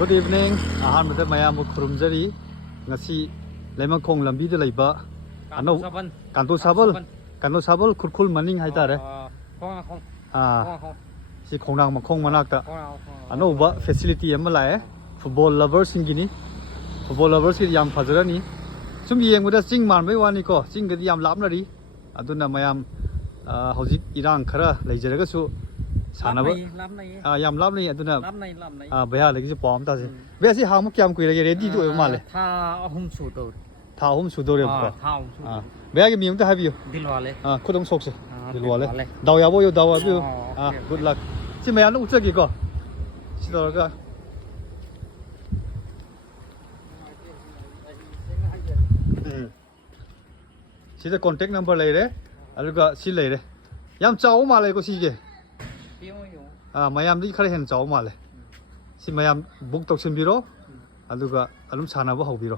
Good evening อาหารมันจะมาบุกครุมจรีงั้นสิเลยมันคงลำบีจะเลยบะอันนู้การตัวซาบลคุดมันนิ่งให้ตาเลยสิคงนางมาคงมานักตาอันนู้บะ facility ยังไม่ไหลfootball lovers สิ่งนี้ football lovers ที่ยามพัฒนานี้ช่วงยังไม่ได้สิ่งมันไม่วันนี้ก็สิ่งก็ยามล้ำนะดิอันนั้นมายามเขาจิอิรังคราเลยจะเรียกก็สู้สานบยามล้ำนี่อันนั้นเบียร์เลยก็จะปอมตาสิเบียร์สิหางมุกยามคุยอะไรเรดี้ตัวเองมาเลยท่าหุ่มสูดท่าหุ่มสูดเรียบร้อยท่าหุ่มสูดเบียร์ก็มีมั้งแต่ให้บิวดิลวาเลยคุณต้องสกสิดิลวาเลยดาวยาบ่อยู่ดาวบิวgood luck สิมายามต้องอุจจาระกี่ก็สิตัวก็สิจะ contact number เลยเด้อแล้วก็สิเลยเด้ยามเจ้ามาเลยก็สิเกมายามที่เขาเห็นเจ้ามาเลยสิมายามบุกตกเชิญบิโรแล้วก็อารมณ์ชานาบ่เขาบิโร